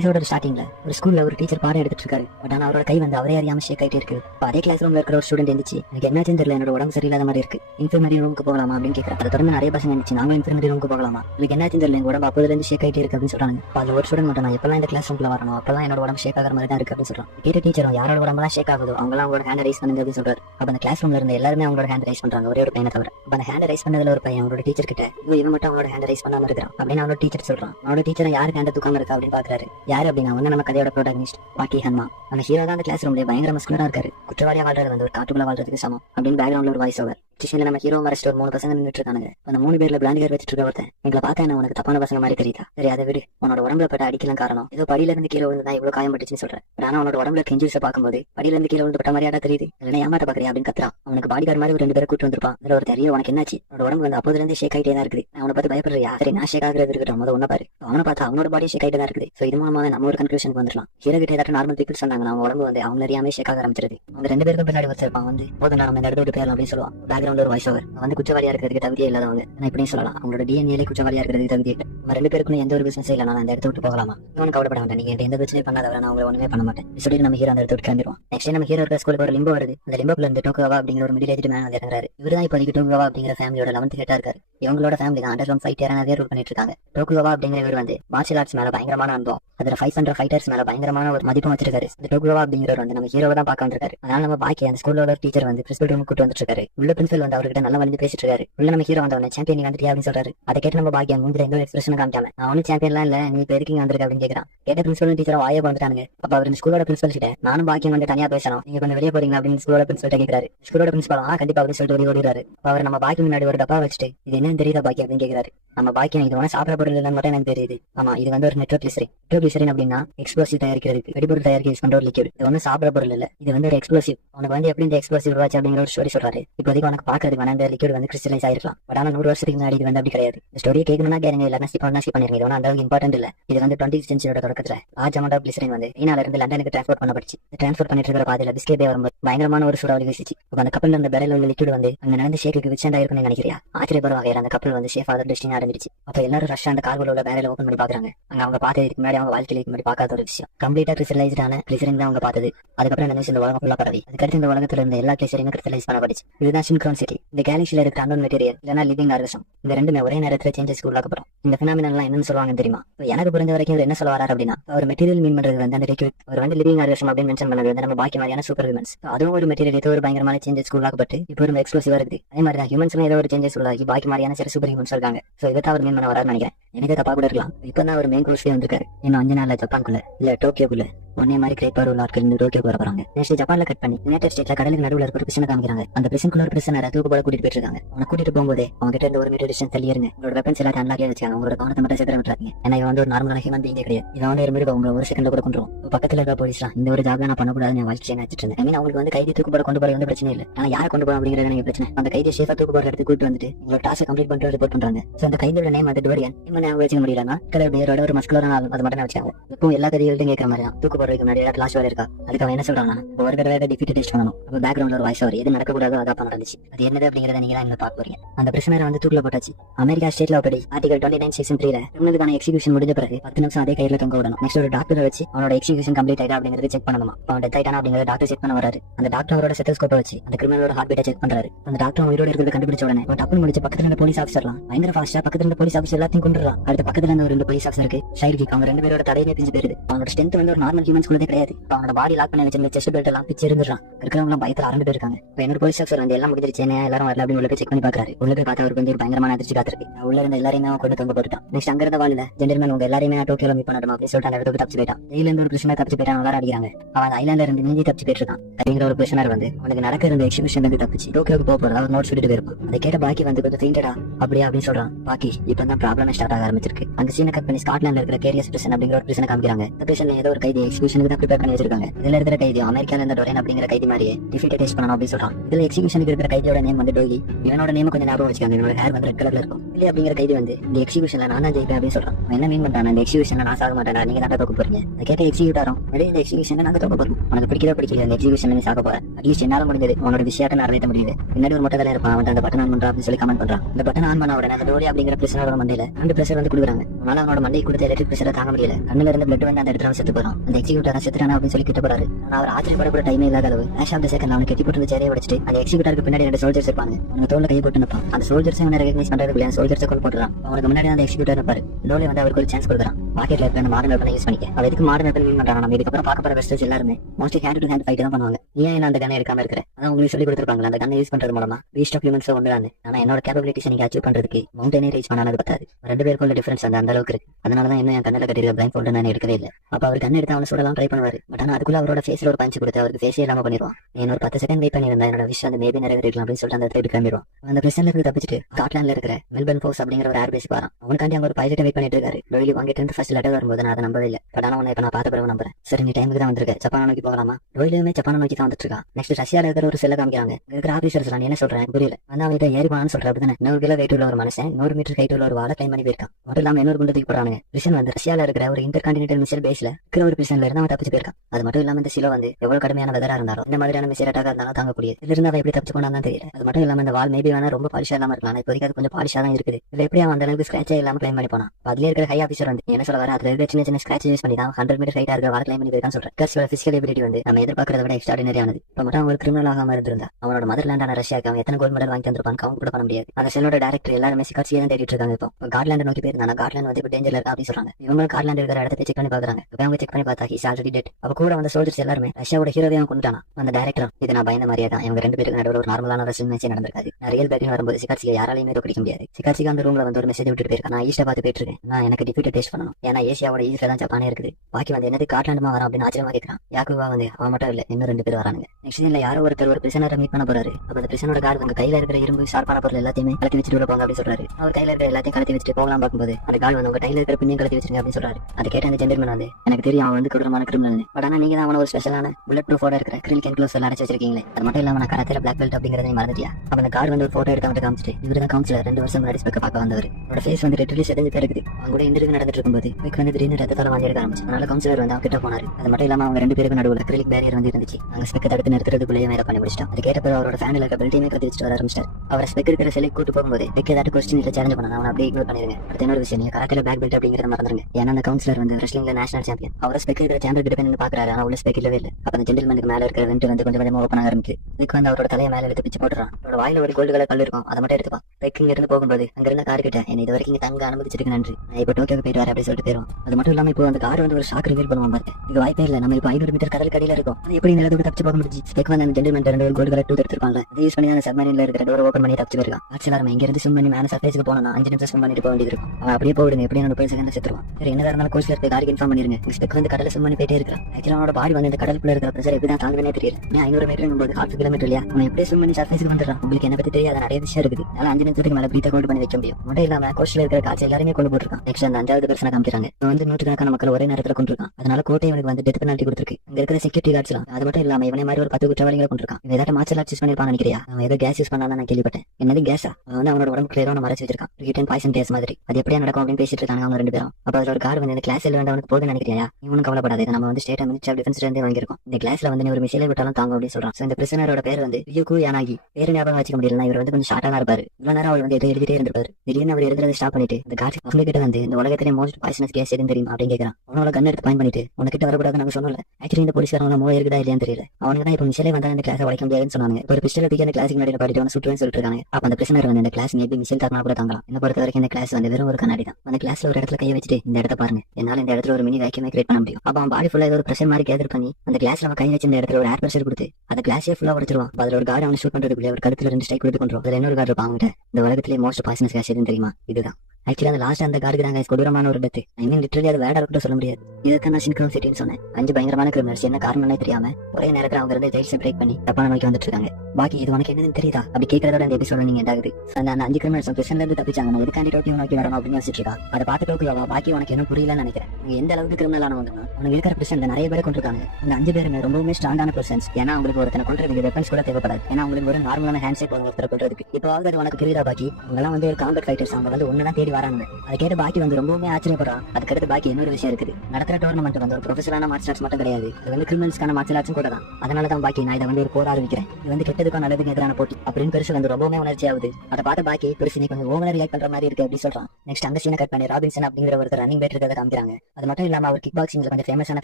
எபிசோட ஸ்டார்டிங்ல ஒரு ஸ்கூல்ல ஒரு டீச்சர் பாடம் எடுத்துட்டு இருக்காரு. பட் ஆனா அவரோட கை வந்து அவரே அறியாம ஷேக் ஆயிட்டே இருக்கு. அதே கிளாஸ் ரூம்ல இருக்கிற ஒரு ஸ்டூடெண்ட் இருந்துச்சு, எனக்கு என்னாச்சுன்னு தெரியல, என்னோட உடம்பு சரியில்லாத மாதிரி இருக்கு, இன்ஃபர்மரி ரூமுக்கு போகலாமா அப்படின்னு கேட்கறாங்க. அதை தொடர்ந்து நிறைய பசங்க இருந்துச்சு, நாங்களும் இன்ஃபர்மரி ரூமுக்கு போகலாமா, எனக்கு என்னாச்சுன்னு தெரியல, எங்க உடம்பு அப்போதுல இருந்து ஷேக் ஆயிட்டே இருக்கு அப்படின்னு சொல்றாங்க. அது ஒரு ஸ்டூடெண்ட் மட்டும், நான் எப்பெல்லாம் இந்த கிளாஸ் ரூம்ல வரணும் அப்பெல்லாம் என்னோட உடம்பு ஷேக் ஆகிற மாதிரி தான் இருக்கு அப்படின்னு சொல்றாங்க. கேட்ட டீச்சரும் யாரோட உடம்பெல்லாம் ஷேக் ஆகுதோ அவங்களாம் அவங்களோட ஹேண்ட் ரைஸ் பண்ணுங்க அப்படின்னு சொல்றாரு. அப்ப அந்த கிளாஸ் ரூம்ல இருந்த எல்லாருமே அவங்களோட ஹேண்ட் ரைஸ் பண்றாங்க, ஒரே ஒரு பையனை தவிர. அப்ப அந்த ஹேண்ட் ரைஸ் பண்ணதுல ஒரு பையன் அவரோட டீச்சர் கிட்ட இவன் மட்டும் அவங்களோட ஹேண்ட் ரைஸ் பண்ணாம இருக்கிறான் அப்படின்னு அவனோட டீச்சர் சொல்றான். அவனோட டீச்சர் யாரு ஹேண்ட் தூக்காம இருக்கா அப்படின்னு பாக்குறாரு. யாரு அப்படின்னா வந்து நம்ம கதையோட ப்ரோட்டகனிஸ்ட் பாக்கி ஹன்மா. அந்த ஹீரோ தான் அந்த கிளாஸ் ரூம்ல பயங்கர மஸ்குலரா இருக்காரு. குற்றவாளியா வாழ்றது வந்து ஒரு காட்டுக்குள்ள வாழ்றதுக்கு சமம் அப்படின்னு பேக்ரவுண்ட்ல ஒரு வாய்ஸ் ஓவர். ஸ்டேஷன்ல நம்ம ஹீரோ மறைச்சிட்டு ஒரு 3 பசங்க நின்றுட்டு இருக்காங்க. அந்த 3 பேர்ல பிளாண்ட் ஹேர் வச்சிட்டு இருக்க ஒருத்தன் எங்களை பார்த்தா என்ன உனக்கு தப்பான பசங்க மாதிரி தெரியுதா? சரி அதை விடு, உன்னோட உடம்புல பட்ட அடிக்கலாம் காரணம் ஏதோ படியில இருந்து கீழே விழுந்தா இவ்வளவு காயம் பட்டுச்சுன்னு சொல்றேன். ஆனா அவனோட உடம்புல இன்ஜூரிஸை பார்க்கும்போது படியில இருந்து கீழே விழுந்து பட்ட மாதிரியாடா தெரியுது, இல்லைன்னா ஏமாட்ட பாக்குறியா அப்படின்னு கத்துறான். அவனுக்கு பாடி கார்டு மாதிரி ஒரு 2 பேரை கூட்டு வந்திருப்பான். அதுல ஒரு தெரிய உனக்கு என்னாச்சு, அவனோட உடம்பு வந்து அப்போதுல இருந்து ஷேக் ஆயிட்டே தான் இருக்குது, அவனை பார்த்து பயப்படுறியா? சரி நான் ஷேக் ஆகுறது இருக்கட்டும், முதல்ல ஒன்ன பாரு. அவனை பார்த்தா அவனோட பாடி ஷேக் ஆயிட்டே தான் இருக்குது. சோ இது மூலமா நம்ம ஒரு கன்க்ளூஷனுக்கு வந்துடலாம். ஹீரோ கிட்ட ஏதாச்சும் நார்மல் பீப்புள் சொன்னாங்க அவங்க உடம்பு வந்து அவங்க அறியாமே ஷேக் ஆக ஆரம்பிச்சிருது. அவங்க 2 பேருக்கும் பின்னாடி வச்சிருப்பான் வந்து போதும் நம்ம இந்த இடத்த விட்டு பேரலாம் அப்படின்னு சொல்லுவான். பேக்ரவுண்ட்ல ஒரு வாய்ஸ் ஓவர். வந்து குற்றவாளியா இருக்கிறதுக்கு தகுதியே இல்லாதவங்க இப்படின்னு சொல்லலாம். அவங்களோட டிஎன்ஏ குற்றவாளியா இருக்கிறதுக்கு தகுதி இல்லை. நம்ம 2 பேருக்கும் எந்த ஒரு பிசினஸ் இல்லை, நான் அந்த இடத்த விட்டு போகலாமா? இவனுக்கு கவலைப்பட மாட்டேன், நீங்க எந்த பிரச்சனையும் பண்ணாதவரை நான் உங்களை ஒண்ணுமே பண்ண மாட்டேன் சொல்லிட்டு நம்ம ஹீரோ அந்த இடத்த விட்டு கிளம்பிடுவோம். நெக்ஸ்ட் நம்ம ஹீரோ இருக்கிற ஸ்கூலுக்கு ஒரு லிம்போ வருது. அந்த லிம்போக்குள்ள இருந்து டோக்குகாவா அப்படிங்கிற ஒரு மிடில் ஏஜ் மேன் வந்து இறங்குறாரு. இவர் தான் இப்போதைக்கு டோக்குகாவா அப்படிங்கிற ஃபேமிலியோட 11th ஹெட்டா இருக்காரு. இவங்களோட ஃபேமிலி தான் அண்டர் 5 இயரானவே ரூல் பண்ணிட்டு இருக்காங்க. டோக்குகாவா அப்படிங்கிற இவர் வந்து மார்ஷல் ஆர்ட்ஸ் மேல பயங்கரமான அனுபவம், அதுல 500 ஃபைட்டர்ஸ் மேல பயங்கரமான ஒரு மதிப்பும் வச்சிருக்காரு. இந்த டோக்குகாவா அப்படிங்கிறவர் வந்து நம்ம ஹீரோவை தான் பார்க்க வந்திருக்காரு. அதனால நம்ம பாக்கி அந்த ஸ்கூலோட டீச்சர் வந்து பிரின்சிபல் ரூம் கூட்டு வந்துட்டு இருக்காரு. உள்ள பிரின்சிபல் வந்து அவர்கிட்ட நல்லா வந்து பேசிட்டு இருக்காரு. உள்ள நம்ம ஹீரோ வந்து சாம்பியன் வந்துட்டியா அப்படின்னு சொல்றாரு. அதை கேட்டு நம்ம பாக்கியா மூஞ்சில எந்த எக்ஸ்பிரஷன் காமிக்காம நான் ஒன்னும் சாம்பியன்லாம் இல்ல, நீ இப்ப எதுக்கு வந்திருக்க அப்படின்னு கேட்கறான். கேட்ட பிரின்சிபல் டீச்சர் வாயே வந்துட்டாங்க. அப்ப அவர் இந்த ஸ்கூலோட பிரின்சிபல் கிட்ட நானும் பாக்கியம் வந்து தனியா பேசணும், நீங்க கொஞ்சம் வெளியே போறீங்க அப்படின்னு ஸ்கூலோட பிரின்சிபல் கேட்கிறாரு. ஸ்கூலோட பிரின்சிபல் கண்டிப்பா அப்படின்னு சொல்லிட்டு வெளியே ஓடிறாரு. அவர் நம்ம பாக்கி முன்னாடி ஒரு டப்பா வச்சுட்டு இது என்னன்னு தெரியுதா பாக்கி அப்படின்னு கேட்கிறாரு. நம்ம பாக்கியம் இது வந்து சாப்பிட பொருள் இல்லைன்னு மட்டும் எனக்கு தெரியுது. ஆமா இது வந்து ஒரு நெட்ரோகிளிசரின் அப்படின்னா எக்ஸ்ப்ளோசிவ் தயாரிக்கிறதுக்கு வெடிபொருள் தயாரிக்க யூஸ் பண்ற ஒரு லிக்விட். இது வந்து சாப்பிட பொருள் இல்ல, இது வந்து ஒரு எக்ஸ்ப்ளோசிவ். உனக்கு வந்து எப்படி இந்த எக்ஸ்ப்ளோசிவ் உருவாச்சு அப்படிங்கிற ஒரு ஸ்டோரி சொல்றாரு. இப்போதைக்கு உனக்கு பாக்குறதுக்கு வேணா இந்த லிக்விட் வந்து கிறிஸ்டலைஸ் ஆயிருக்கலாம். பட் ஆனா 100 வருஷத்துக்கு முன்னாடி இது வந்து அப்படி கிடையாது. இந்த ஸ்டோரியை கேட்கணும்னா கேளுங்க, இல்லைன்னா ஸ்கிப் பண்ணிருங்க. இது அந்த அளவுக்கு இம்பார்ட்டன்ட் இல்ல. இது வந்து 20th செஞ்சுரியோட தொடக்கத்துல லார்ஜ் அமௌண்ட் ஆஃப் கிளிசரின் வந்து சீனால இருந்து லண்டனுக்கு டிரான்ஸ்போர்ட் பண்ணப்பட்டுச்சு. டிரான்ஸ்போர்ட் பண்ணிட்டு இருக்கிற பாதையில பிஸ்கே பே வரும்போது பயங்கரமான ஒரு சூறாவளி வீசிச்சு. அந்த கப்பல் அந்த பேரல் உள்ள லிக்விட் வந்து அங்க நடந்து ஷேக்கு விச்சண்ட் ஆயிருக்குன்னு நினைக்கிறியா? ஆச்சரியப்படும் வகையில அந்த கப்பல் வந்து சேஃப் ஆதர் டெஸ்டினி ஆரம்பிச்சு. அப்ப எல்லாரும் ரஷ்யா அந்த கார்கோல உள்ள பேரல ஓபன் பண்ணி பாக்குறாங்க. அங்க அவங்க பார்த்ததுக்கு முன்னாடி அவங்க வாழ்க்கையில முன்னாடி பார்க்காத ஒரு விஷயம், கம்ப்ளீட்டா கிறிஸ்டலைஸ்டான கிளிசரின் தான் அவங்க பார்த்தது. அதுக்கப்புறம் என்ன இந்த உலகம் ஃபுல்லா பரவி அதுக்கடுத்து இந்த உலகத்துல இருந்த எல்லா கிளிசரினும் கிறிஸ்டலைஸ் பண்ணப்பட்டுச்சு. இதுதான் சின்க்ரோனிசிட்டி. இந்த கேலக்சில இருக்கிற அன்னோன் மெட்டீரியல் இல்லைன்னா லிவிங் ஆர்கனிசம், இந்த ரெண்டுமே ஒரே நேரத்துல சேஞ்சஸ் உள்ளாக்கப்புறம் இந்த பினாமினல் என்னன்னு சொல்லுவாங்க தெரியுமா? எனக்கு புரிஞ்ச வரைக்கும் இவர் என்ன சொல்ல வராரு அப்படின்னா, ஒரு மெட்டீரியல் மீன் பண்றது வந்து அந்த லிக்விட் அவர் வந்து லிவிங் ஆர்கனிசம் அப்படின்னு மென்ஷன் பண்ணது வந்து நம்ம பாக்கி மாதிரியான சூப்பர் ஹியூமன்ஸ். அதுவும் ஒரு மெட்டீரியல் ஏதோ ஒரு பயங்கரமான சேஞ்சஸ் உள்ளாக்கப்பட்டு இப்போ ஒரு எக்ஸ்ப்ளோசிவா இருக்குது. அதே மாதிரி தான் ஹியூமன்ஸ்ல ஏதோ ஒரு சேஞ்சஸ் உள்ளாகி பாக்கி மாதிரியான சில சூப்பர் ஹியூமன்ஸ் இருக்காங்க. சோ இதை தான் அவர் மீன் பண்ண வராருன்னு நினைக்கிறேன். எனக்கு தப்பா கூட இருக்கலாம். இப்போ தான் ஒரு மெயின் கோர்ஸ்லயே வந்திருக்காரு. இன்னும் 5 நாள்ல ஜப்பான்குள்ள இல்ல டோக்கியோக்குள்ள ஒன்னே மாதிரி கிரேட் பவர் உள்ள ஆட்கள் டோக்கியோக்கு வர போறாங்க. நெக்ஸ்ட் ஜப்பான்ல கட் பண்ணி யுனைடெட் ஸ்டேட்ல கடலுக்கு நடுவுல இருக்க ஒரு பிரிசனை காமிக்கிறாங்க. அந்த பிரிசனுக்குள்ள ஒரு பிரிசனரை தூக்கு போல கூட்டிட்டு போயிட்டு இருக்காங்க. அவனை கூட்டிட்டு போகும்போது அவங்க கிட்ட இருந்து 1 மீட்டர் டிஸ்டன்ஸ் தள்ளி இருங்க, உங்களோட வெப்பன்ஸ் எல்லாத்தையும் அன்லாக்கே வச்சுக்காங்க, உங்களோட கவனத்தை மட்டும் சேர்த்து விட்டுறாங்க. ஏன்னா இவன் வந்து ஒரு நார்மலான ஹியூமன் பீயிங்கே கிடையாது. இவன் வந்து ஒரு உங்களை ஒரு செகண்ட்ல கூட கொண்டுரும். பக்கத்துல இருக்க போலீஸ்லாம் இந்த ஒரு ஜாப் நான் பண்ணக்கூடாதுன்னு வாழ்க்கையை நினைச்சிட்டு இருந்தேன். ஐ மீன் அவங்களுக்கு வந்து கைதி தூக்கு போட கொண்டு போறது வந்து பிரச்சனை இல்லை, ஆனா யாரை கொண்டு போறோம் அப்படிங்கிறது எனக்கு பிரச்சனை. அந்த கைதியை சேஃபா தூக்கு போற இடத்துக்கு கூட்டு வந்துட்டு உங்களோட டாஸ்க் கம்ப்ளீட் பண்ணிட்டு ரிப்போர்ட் பண்றாங்க. சோ அந்த கைதியோட நேம் வந்து டோரியன். இவன் வச்சுக்க முடியலன்னா கலர் பேரோட ஒரு மஸ்குலரான அது மட்டும் வச்சாங்க. இப்போ எல்லா கைதிகள்ட்டையும் கேட்கற மாதிரி தூக்கு போடுறதுக்கு முன்னாடி ஏதாவது லாஸ்ட் வேலை இருக்கா? அதுக்கு அவன் என்ன சொல்றான்னா ஒரு தடவை டிஃபீட் டெஸ்ட் பண்ணணும். அப்ப பேக்ரவுண்ட்ல ஒரு வாய்ஸ் வரும், எது நடக்கக்கூடாதோ அதான் நடந்துச்சு, அது என்னது அப்படிங்கறத நீங்க தான் பார்க்க போறீங்க. அந்த பிரிசனரை வந்து தூக்குல போட்டாச்சு. அமெரிக்கா ஸ்டேட்ல படி ஆர்டிகல் 29 செக்ஷன் 3ல கிரிமினலுக்கான எக்ஸிகியூஷன் முடிஞ்ச பிறகு 10 நிமிஷம் அதே கையில தொங்க விடணும். நெக்ஸ்ட் ஒரு டாக்டரை வச்சு அவனோட எக்ஸிகியூஷன் கம்ப்ளீட் ஆயிட்டா அப்படிங்கறது செக் பண்ணணுமா. அவன் டெத் ஆயிட்டானா அப்படிங்கறத டாக்டர் செக் பண்ண வராரு. அந்த டாக்டர் அவரோட ஸ்டெத்தோஸ்கோப்பை வச்சு அந்த கிரிமினலோட ஹார்ட் பீட்டை செக் பண்றாரு. அந்த டாக்டர் உயிரோட இருக்கிறத கண்டுபிடிச்ச உடனே ஒரு டப்புன்னு முடிச்சு பக்கத்துல இருந்த போலீஸ் ஆஃபீஸர்லாம் பயங்கர ஃபாஸ்டா பக்கத்துல இருந்த போலீஸ் ஆஃபீஸர் எல்லாத்தையும் கொண்டுறான். அடுத்து பக்கத்துல இருந்த ஒரு 2 போலீஸ் ஆஃபீஸருக்கு சைடு கிக். அவங்க 2 பேரோட தலையே பிஞ்சு போயிருது. அவனோட ஸ்ட்ரென்த் வந்து ஒரு நார்மல் ஹியூமன்ஸ் குள்ளதே கிடையாது. அவனோட பாடி லாக் பண்ணி வச்சிருந்த செஸ்ட் பெல்ட் எல்லாம் பிச்சு இருந்துறான். இருக்கிறவங்க பயத்துல அரண்டு போயிருக்காங்க. இப்போ என்னோட போலீஸ் ஆஃபீஸர் வந்து எல்லாம் முடிஞ்சிருச்சு, எல்லாரும் வரல அப்படின்னு உள்ள செக் பண்ணி பாக்குறாரு. உள்ள பார்த்தா அவருக்கு வந்து ஒரு பயங்கரமான அதிர்ச்சி காத்திருக்கு. உள்ள இருந்த எல்லாரையுமே கொண்டு தொங்க போட்டுட்டான். நெக்ஸ்ட் அங்க இருந்த வாழ்ல ஜென்டல்மேன் உங்க எல்லாரையுமே டோக்கியோல மீட் பண்ணணும் அப்படின்னு சொல்லிட்டு அந்த இடத்துக்கு தப்பிச்சு போயிட்டான். ஜெயில இருந்து ஒரு பிரிசனர் தப்பிச்சு போயிட்டான். நல்லா அடிக்கிறாங்க. அவன் ஐலாண்ட்ல இருந்து நீந்தி தப்பிச்சு போயிட்டு இருக்கான். அப்படிங்கிற ஒரு பிரிசனர் வந்து அவனுக்கு நடக்க இருந்த எக்ஸிபிஷன்ல இருந்து தப்பிச்சு டோக்கியோக்கு போறதா ஒரு நோட் சொல்லிட்டு போயிருப்பான். அதை கேட்ட பாக்கி வந்து கொஞ்சம் ஃபீண்டடா அப்படியே அப்படின்னு சொல்றான். பாக்கி இப்போ தான் ப்ராப்ளம் ஸ்டார்ட் ஆக ஆரம்பிச்சிருக்கு. அந்த சீனை கட் பண்ணி ஸ்காட்லாண்ட்ல இருக்கிற கேரியஸ் பிரிசன் அப்படிங்கிற ஒரு பிரிசனை காமிக்கிறாங்க. இந்த பிரிசன்ல ஏதோ ஒரு கைதி எக்ஸிபிஷனுக்கு தான் ப்ரிப்பேர் பண்ணி வச்சிருக்காங்க. இதுல இருக்கிற கைதி அமெரிக்கால இருந்த டோரன் அப்படிங்கிற கைதி மாதிரியே டிஃபீட் டெஸ்ட் பண்ணணும் அப்படின்னு சொல்றான். இதுல எக்ஸிபிஷனுக்கு இருக்கிற கைதியோட நேம் வந்து டோகி. இவனோட நேம் கொஞ்சம் ஞாபகம் வச்சுக்காங்க. இவனோட ஹேர் வந்து ரெட் கலர்ல இருக்கும். இல்ல அப்படிங்கிற கைதி வந்து இந்த எக்ஸிபிஷன்ல நான் தான் ஜெயிப்பேன் அப்படின்னு சொல்றான். என்ன மீன் பண்றான்? இந்த எக்ஸிபிஷன்ல நான் சாக மாட்டேன், நீங்க தான் தோக்க போறீங்க. அதை கேட்ட எக்ஸிக்யூட் ஆகும். இந்த எக்ஸிபிஷன்ல நாங்க தோக்க போறோம். உனக்கு பிடிக்கல பிடிக்கல இந்த எக்ஸிபிஷன்ல நீ சாக போற. அட்லீஸ்ட் என்னால முடிஞ்சது உன்னோட விஷயத்தை நிறைவேற்ற முடியுது. பின்னாடி ஒரு மொட்டை இருப்பான். அவன் அந்த பட்டன் ஆன் பண்றான் அப்படின்னு சொல்லி கமெண்ட் பண்றான். இந்த பட்டன் ஆன் பண்ண உடனே அந்த டோரி அப்படிங்கிற பிரச்சனை மண்டையில 2 பிரஷர் வந்து கொடுக்குறாங்க. அதனால அவனோட மண்டை கொடுத்த எலக்ட்ரிக் பிரஷரை தாங்க முடியல. கண்ணுல இருந்து பிளட் வந்து அந்த இடத்துல செத்து போறான். அந்த எக்ஸிக்யூட்டர் செத்துறானா அப்படின்னு சொல்லி கிட்ட போறாரு. ஆனா அவர் ஆச்சரியப்படக்கூட டைமே இல்லாத அளவு ஆஷ் ஆஃப் த செகண்ட் அவனுக்கு கட்டி போட்டு சேரையை உடைச்சிட்டு அந்த எக்ஸிக்யூட்டருக்கு பின்னாடி 2 சோல்ஜர்ஸ் இருப்பாங்க. அவங்க தோல்ல கை போட்டு நிற்பான். அந்த சோல்ஜர்ஸ் அவனை ரெகக்னைஸ் பண்றதுக்கு அந்த சோல்ஜர்ஸை கொண்டு போட்டுறான். அவனுக்கு முன்னாடி அந்த எக்ஸிக்யூட்டர் இருப்பாரு. டோலே வந்து அவருக்கு ஒரு சான்ஸ் கொடுக்குறான். பாக்கெட்ல இருக்க அந்த மாடர்ன் வெப்பனை யூஸ் பண்ணிக்க. அவ எதுக்கு மாடர்ன் வெப்பன் யூஸ் பண்றாங்க? நம்ம இதுக்கப்புறம் பார்க்க போற வெஸ்டர்ஸ் எல்லாருமே mostly hand to hand fight தான் பண்ணுவாங்க. ஏன் அந்த கண்ணை எடுக்காம இருக்கிற? அதான் உங்களுக்கு சொல்லி கொடுத்துருப்பாங்க. அந்த கண்ணை யூஸ் பண்றது மூலமா பீஸ்ட் ஆஃப் ஹியூமன்ஸ் ஒன்றானு. ஆனா என்னோட கேப்பபிலிட்டிஸ் நீங்க அச்சீவ் பண்றதுக்கு மவுண்டனே ரீச் பண்ணாலும் பத்தாது. 2 பேருக்கும் உள்ள டிஃபரன்ஸ் அந்த அளவுக்கு இருக்கு. அதனாலதான் இன்னும் என் கண்ணில் கட்டிருக்க பிளைண்ட் ஃபோல்ட் நான் எடுக்கவே இல்லை. அப்ப அவர் கண்ணை எடுத்து அவனை சுடலாம் ட்ரை பண்ணுவாரு. பட் ஆனா அதுக்குள்ள அவரோட ஃபேஸ்ல ஒரு பஞ்ச் கொடுத்து அவருக்கு ஃபேஸே இல்லாம பண்ணிடுவான். என்ன ஒரு 10 செகண்ட் வெயிட் பண்ணியிருந்தா என்னோட விஷயம் அந்த மேபி நிறைவேறலாம் அப்படின்னு சொல்லிட்டு அந்த இடத்துல கிளம்பிடுவான். அந்த பிரச்சனைல இருந்து தப்பிச்சுட்டு ஸ்காட்லாண்ட்ல இருக்கிற மெல்பர்ன் ஃபோர்ஸ் அப்படிங்கிற ஒரு ஏர் பேஸ் வரான். அவனுக்காண்டி அவங்க ஒரு பைலட்டை வெயிட் பண்ணிட்டு இருக்காரு. டோய்லி வாங்கிட்டு இருந்து ஃபர்ஸ்ட் லெட்டர் வரும்போது நான் அதை நம்பவே இல்லை. பட் ஆனா உன்னை இப்ப நான் பார்த்த பிறகு நம்புறேன். சரி நீ டைமுக்கு தான் வந்திருக்க. ஜப்பானை நோக்கி போகலாமா? டோய்லியுமே ஜப்பானை நோக்கி தான் வந்துட்டு இருக்கான். நெக்ஸ்ட் ரஷ்யால இருக்கிற ஒரு செல்ல காமிக்கிறாங்க. இருக்கிற ஆபீசர்ஸ் நான் என்ன சொல்றேன் புரியல. வந்து அவன் இதை ஏறி போனான்னு சொல்ற அப்படிதானே. 100 கிலோ வெயிட் உள்ள ஒரு மனுஷன் 100 மீட்டர் ஹைட் உள்ள ஒரு வாழை கிளைம் பண்ணி போயிருக்கான். மட்டும் இல்லாம இன்னொரு குண்டு தூக்கி போறானுங்க. பிரிசன் வந்து ரஷ்யால இருக்கிற ஒரு இன்டர் கான்டினென்டல் மிசைல் பேஸ்ல இருக்கிற ஒரு பிரிசன்ல இருந்து அவன் தப்பிச்சு போயிருக்கான். அது மட்டும் இல்லாம இந்த சிலோ வந்து எவ்வளவு கடுமையான வெதரா இருந்தாலும் இந்த மாதிரியான மிசைல் அட்டாக் இருந்தாலும் தாங்கக்கூடிய. இதுல இருந்து அவன் எப்படி தப்பிச்சு போனான்னு தெரியல. அது மட்டும் இல்லாம இந்த வால் மேபி வேணா ரொம்ப பாலிஷா இல்லாம இருக்கலாம். இப்போதைக்கு அது கொஞ்சம் பாலிஷா தான் இருக்குது. இல்ல எப்படி அவன் அந்த அளவுக்கு ஸ்கிராச்சே இல்லாம கிளைம் பண்ணி போனான். அதுல இருக்கிற ஹை ஆஃபீஸர் வந்து என்ன சொல்ல வர அதுல இருக்க சின்ன சின்ன ஸ்கிராச் யூஸ் பண்ணி தான் 100 மீட்டர் ஹைட்டா இருக்கிற வால் கிளைம் பண்ணி போயிருக்கான்னு சொல்றேன். கர்ஸோட பிசிக்கல் எபிலிட்டி வந்து நம்ம எதிர்பார்க்கறத விட எக்ஸ்ட்ராடினரி ஆனது. இப்ப மட்டும் அவன் ஒரு கிரிமினல் ஆகாம இருந்திருந்தா அவனோட மதர் லேண்டான ரஷ்யாக்கு அவன் எத்தனை கோல்ட் மெடல் வாங்கி தந்திருப்பான் கவுண்ட் கூட பண்ண முடியாது. அந்த செல்லோட டைரக்டர் எல்லாருமே சிகாட்சியே தான் தேடிட்டு இருக்காங்க. இப்போ காட்லாண்ட் நோக்கி போயிருந்தாங்க. காட்லாண்ட் வந்து இப்போ டேஞ்சர்ல இருக்கா அப்படின்னு சொல்றாங்க. இவங்க காட்லாண்ட் இருக்கிற இடத்தை செக் பண்ணி பாக்குறாங்க. இப்போ அவங்க செக் பண்ணி பார்த்தா ஹீஸ் ஆல்ரெடி டெட். அப்ப கூட அந்த சோல்ஜர்ஸ் எல்லாருமே ரஷ்யாவோட ஹீரோவே அவன் கொண்டுட்டானா. அந்த டைரக்டர் இது நான் பயந்த மாதிரியே தான். இவங்க 2 பேருக்கு நடுவில் ஒரு நார்மலான ரெஸ்லிங் மேட்ச் நடந்திருக்காது. நான் ரியல் பேட்டிங் வரும்போது சிகாட்சியை யாராலையுமே தோக்கடிக்க முடியாது. சிகாட்சிக்கு அந்த ரூம்ல வந்து ஒரு மெசேஜ் விட்டுட்டு போயிருக்கேன். நான் ஈஸ்டா பார்த்து போயிட்டு இருக்கேன். நான் எனக்கு டிஃபீட்டை டேஸ்ட் பண்ணணும். ஏன்னா ஏசியாவோட ஈஸ்ட்ல தான் ஜப்பானே இருக்குது. பாக்கி வந்து என்னது காட்லாண்டுமா வரான் அப்படின்னு ஆச்சரியமா கேட்கறான். யாக்குவா வந்து அவன் மட்டும் இல்ல இன்னும் 2 பேர் வரானுங்க. நெக்ஸ்ட் இல்ல யாரோ ஒருத்தர் ஒரு பிரிசனரை மீட் பண்ண போறாரு. அப்ப அந்த பிரிசனோட கார்டு உங்க கையில இருக்கிற இரும்பு ஷார்ப்பான பொருள் எல்லாத்தையுமே கலத்தி வச்சுட்டு உள்ள போங்க அப்படின்னு சொல்றாரு. அவர் கையில இருக்கிற எல்லாத்தையும் கலத்தி வச்சுட்டு போகலாம் பார்க்கும்போது அந்த கார்டு வந்து உங்க கையில இருக்கிற பின்னையும் கலத்தி வச்சிருங்க அப்படின்னு சொல்றாரு. அதை கேட்ட அந்த ஜென்டில்மேன் வந்து எனக்கு தெரியும் அவன் வந்து கொடூரமான கிரிமினல். பட் ஆனா நீங்க தான் அவன ஒரு ஸ்பெஷலான புல்லட் ப்ரூஃபோட இருக்கிற கிரில் கேன்க்ளோஸ் எல்லாம் அடைச்சு வச்சிருக்கீங்களே. அது மட்டும் இல்லாம நான் கராத்தேல பிளாக் பெல்ட் அப்படிங்கறத நீ மறந்துட்டியா? அப்ப அந்த கார்டு வந்து ஒரு போட்டோ எடுத்து அவன் காமிச்சிட்டு இவரு தான் கவுன்சிலர் 2 வருஷம் முன்னாடி ஸ்பெக்க பார்க்க வந்தவர். அவரோட ஃபேஸ் வந்து ரெட் ரிலீஸ் செஞ்சு இருக்குது. அவங்க கூட இன்டர்வியூ நடந்துட்டு இருக்கும்போது ஸ்பெக் வந்து திடீர்னு ரத்தத்தால வாங்கி எடுக்க ஆரம்பிச்சு. அதனால கவுன்சிலர் வந்து அவகிட்ட போனாரு. அது மட்டும் இல்லாம அவங்க 2 பேருக்கு நடுவுல கிரிலிக் பேரியர் வந்து இருந்துச்சு. அங்க ஸ்பெக்க தடுத்து நிறுத்துறதுக்குள்ளேயே மேல பண்ணி முடிச்சிட்டான். அது கேட்டப்ப அவரோட ஃபேமிலில இருக்க பெல்ட்டையுமே கத்தி வச்சுட்டு வர ஆரம்பிச்சார். அவரை ஸ்பெக் இருக்கிற செல்லுக்கு கூட்டு போகும்போது ஸ்பெக் ஏதாவது கொஸ்டின் இல்ல சேலஞ்ச் பண்ணா அவனை அப்படியே இக்னோர் பண்ணிருங்க. அடுத்த இன்னொரு விஷயம் நீங்க கராத்தேல பிளாக் பெல்ட் அப்படிங்கறத மறந்துருங்க. ஏன்னா அந்த கவுன்சிலர் வந்து ரெஸ்லிங்ல நேஷனல் சாம்பியன். அவரை ஸ்பெக் இருக்கிற சாம்பியன் கிட்ட போய் பாக்குறாரு. ஆனா உள்ள ஸ்பெக் இல்லவே இல்ல. அப்ப அந்த ஜென்டில்மேனுக்கு மேல இருக்கிற வெண்ட் வந்து கொஞ்சம் கொஞ்சமா ஓபன் ஆக ஆரம்பிக்குது. ஸ்பெக் வந்து அவரோட தலையை மேல எடுத்து பிச்சு போட்டுறான். அவரோட வாயில ஒரு கோல்டு கலர் கல் இருக்கும். அதை மட்டும் எடுத்துப்பான். ஸ்பெக் இங்க இருந்து போகும்போது அங்க இருந்த கார் கிட்ட என்ன இது வரைக்கும் தங்க அனுமதிச்சிருக்கு நன்றி. நான் இப்ப டோக்கியோக்கு போயிட்டு வரேன் அப்படி சொல்லிட்டு போயிடும். அது மட்டும் இல்லாம இப்போ அந்த கார் வந்து ஒரு ஷாக் ரிவீல் பண்ணுவான் பாருங்க. இது வாய்ப்பே இல்ல. நம்ம இப்போ 500 மீட்டர் கடல் கடியில இருக்கும். அது எப்படி இந்த இடத்துக்கு தப்பிச்சு போக முடிஞ்சு? ஸ்பெக் வந்து அந்த ஜென்டில்மேன் 2 கோல்டு கலர் டூத் எடுத்துருப்பாங்க. அதை யூஸ் பண்ணி அந்த சப்மரீன்ல இருக்கிற டோர் ஓபன் பண்ணி தப்பிச்சு போயிருக்கான். ஆக்சுவலா நம்ம இங்க இருந்து ஸ்விம் பண்ணி மேல சர்ஃபேஸ்க்கு போனா 5 நிமிஷம் ஸ்விம் பண்ணிட்டு போக வேண்டியது இருக்கும். அவன் அப்படியே போயிடுங்க. எப்படி 30 செகண்ட்ல செத்துருவான். சரி என்னதான் இருந்தாலும் கோஸ்ட்ல இருக்க காருக்கு இன்ஃபார்ம் பண்ணிருங்க. ஸ்பெக் வந்து கடல ஸ்விம் பண்ணி போயிட்டே இருக்கான். ஆக்சுவலா அவனோட பாடி வந்து இந்த கடலுக்குள்ள இருக்கிற பிரஷர் எப்படி தான் தாங்கவே தெரியல. 500 மீட்டர் போது 1/2 கிலோமீட்டர் இல்லையா? அவன் எப்படி ஸ்விம் பண்ணி சர்ஃபேஸ்க்கு வந்துடுறான். உங்களுக்கு என்ன பத்தி தெரியாத நிறைய விஷயம் இருக்குது. அதனால 5 நிமிஷத்துக்கு மேல பிரீத்தை ஹோல்ட் பண்ணி வைக்க முடியும். மட்டும் இல்லாம கோஸ்ட்ல இருக்கிற காட்சி எல்லாருமே கொண்டு போட்டுருக்கான். நெக்ஸ்ட் அந்த 5வது பர்சனை காமிக்கிறாங்க. இவன் வந்து 100கணக்கான மக்கள் ஒரே நேரத்துல கொண்டிருக்கான். அதனால கோட்டை இவனுக்கு வந்து டெத் பெனால்ட்டி கொடுத்துருக்கு. இங்க இருக்கிற செக்யூரிட்டி கார்ட்ஸ் எல்லாம் அது மட்டும் இல்லாம இவனே மாதிரி ஒரு 10 குற்றவாளிகளை கொண்டிருக்கான். இவன் ஏதாவது மார்ஷல் ஆர்ட்ஸ் யூஸ் பண்ணிருப்பான்னு நினைக்கிறியா? அவன் ஏதோ கேஸ் யூஸ் பண்ணாதான் நான் கேள்விப்பட்டேன். என்னது கேஸா? அவன் வந்து அவனோட உடம்பு கிளியரா மறைச்சு வச்சிருக்கான். ஹீட் அண்ட் பாய்சன் கேஸ் மாதிரி. அது எப்படியா நடக்கும் அப்படின்னு பேசிட்டு இருக்காங்க அவங்க 2 பேரும். அப்ப அதுல ஒரு கார் வந்து இந்த கிளாஸ்ல வந்து அவனுக்கு போதுன்னு நினைக்கிறியா? இவனும் கவலைப்படாது. நம்ம வந்து ஸ்டேட் மினிஸ்ட்ரி ஆஃப் டிஃபென்ஸ்ல இருந்தே வாங்கியிருக்கோம். இந்த கிளாஸ்ல வந்து நீ ஒரு மிசைலை விட்டாலும் தாங்க அப்படின்னு சொல்றான். இந்த பிரிசனரோட பேர் வந்து ரியூகு யானாகி. பேரு ஞாபகம் வச்சுக்க முடியல. இவர் வந்து கொஞ்சம் ஷார்ட்டா இருப்பாரு. இவ்வளவு நேரம் அவர் வந்து எதை எழுதிட்டே இருந்திருப்பாரு. திடீர்னு அவர் எழுதுறதை ஸ்டாப் பண்ணிட்டு இந்த கார் அவங்க கிட்ட வந்து இந்த உலகத்திலே மோஸ்ட் பாய்சனஸ் கேஸ் எதுன்னு தெரியும் அப்படின்னு கேட்கறான். அவனோட கண்ணை எடுத்து பாயிண்ட் பண்ணிட்டு உனக்கிட்ட வரக்கூடாது நம்ம சொன்னல. ஆக்சுவலி இந்த போலீஸ்காரங்க மூளை இருக்குதா இல்லையான்னு தெரியல. அவனுக்கு தான் இப்போ மிசைலே வந்தா இந்த கிளாஸை உடைக்க முடியாதுன்னு சொன்னாங்க. ஒரு பிஸ்டல் தூக்கி அந்த கிளாஸுக்கு முன்னாடி பாடிட்டு அவனை சுட்டுவேன்னு சொல்லிட்டு இருக்காங்க. அப்ப அந்த பிரிசனர் வந்து இந்த கிளாஸ் மேபி மிசைல் தரமா கூட தாங்கலாம். என்ன பொறுத்த வரைக்கும் இந்த கிளாஸ் வந்து வெறும் ஒரு கண்ணாடி தான். அந்த கிளாஸ்ல ஒரு இடத்துல கையை வச்சுட்டு இந்த இடத்த பாருங்க. என்னால இந்த இடத்துல ஒரு மினி வேக்யூமை கிரியேட் பண்ண முடியும். அப்ப அவன் பாடி ஃபுல்லா ஏதோ ஒரு பிரஷர் மாதிரி கேதர் பண்ணி அந்த கிளாஸ்ல அவன் கை வச்சு இந்த இடத்துல ஒரு ஏர் பிரஷர் கொடுத்து அந்த கிளாஸே ஃபுல்லா உடைச்சிருவான். அதுல ஒரு கார்டு அவனை ஷூட் பண்றதுக்குள்ளே ஒரு கழுத்துல 2 ஸ்ட்ரைக் கொடுத்து கொண்டுரும். அதுல இன்னொரு கார்டு இருப்பான். இந்த உலகத்திலேயே மோஸ்ட் பாய்சனஸ் கேஸ் எதுன்னு தெரியுமா? இதுதான். ஆக்சுவலி அந்த லாஸ்ட் அந்த கார்டுக்கு தான் கொடூரமான ஒரு டெத். ஐ மீன் லிட்டரலி அது வேட கூட சொல்ல முடியாது. இதுதான் நான் சின்கோம் சிட்டின்னு சொன்னேன். 5 பயங்கரமான கிரிமினல்ஸ் என்ன காரணம்னே தெரியாம ஒரே நேரத்துல அவங்க இருந்து ஜெயில்ஸ் பிரேக் பண்ணி தப்பான நோக்கி வந்துட்டு இருக்காங்க. பாக்கி இது உனக்கு என்னன்னு தெரியுதா? அப்படி கேட்கறதோட இந்த எபிசோட நீங்க எண்டாகுது. அந்த 5 கிரிமினல்ஸ் பிரச்சனைல இருந்து தப்பிச்சாங்க. நான் எதுக்காண்டி டோக்கியோ நோக்கி வரணும் அப்படின்னு யோசிச்சுட்டு இருக்கா. அதை பார்த்து டோக்கியோவா பாக்கி உனக்கு என்ன புரியலன்னு நினைக்கிறேன். நீங்க எந்த அளவுக்கு கிரிமினல் ஆனவங்க உனக்கு இருக்கிற பிரச்சனை நிறைய பேரை கொண்டிருக்காங்க. இந்த 5 பேருமே ரொம்பவுமே ஸ்ட்ராங்கான பர்சன்ஸ். ஏன்னா உங்களுக்கு ஒருத்தனை கொள்றதுக்கு வெப்பன்ஸ் கூட தேவைப்படாது. ஏன்னா உங்களுக்கு ஒரு நார்மலான ஹேண்ட் ஷேக் போதும் ஒருத்தர் கொள்றதுக்கு. இப்போ ஆகுது உனக்கு புரியுதா? பாக்கி அவங்க எல்லாம் வந்து ஒரு காம்பேட் ஃபைட்டர்ஸ். அவங்க வந்து ஒண்ணுதான் தேடி வராங்க. அதை கேட்டு பாக்கி வந்து ரொம்பவுமே ஆச்சரியப்படுறான். அதுக்கடுத்து பாக்கி இன்னொரு விஷயம் இருக்குது. நடத்துற டோர்னமெண்ட் வந்து ஒரு ப்ரொஃபஷனலான மார்ஷல் ஆர்ட்ஸ் மட்டும் கிடையாது, அது வந்து கிரிமினல்ஸ்க்கான மார்ஷல் ஆர்ட்ஸும் கூட தான். அதனாலதான் பாக்கி நான் இதை வந்து ஒரு போர் ஆரம்பிக்கிறேன், இது வந்து கெட்டதுக்கும் நல்லதுக்கு எதிரான போட்டி அப்படின்னு பெருசு வந்து ரொம்பவுமே உணர்ச்சி ஆகுது. அதை பார்த்த பாக்கி பெருசு நீ கொஞ்சம் ஓவரா ரியாக்ட் பண்ற மாதிரி இருக்கு அப்படின்னு சொல்றான். நெக்ஸ்ட் அந்த சீனை கட் பண்ணி ராபின்சன் அப்படிங்கிற ஒருத்தர் ரன்னிங் போயிட்டு இருக்கிறத காமிக்கிறாங்க. அது மட்டும் இல்லாம அவர் கிக் பாக்ஸிங்ல கொஞ்சம் ஃபேமஸான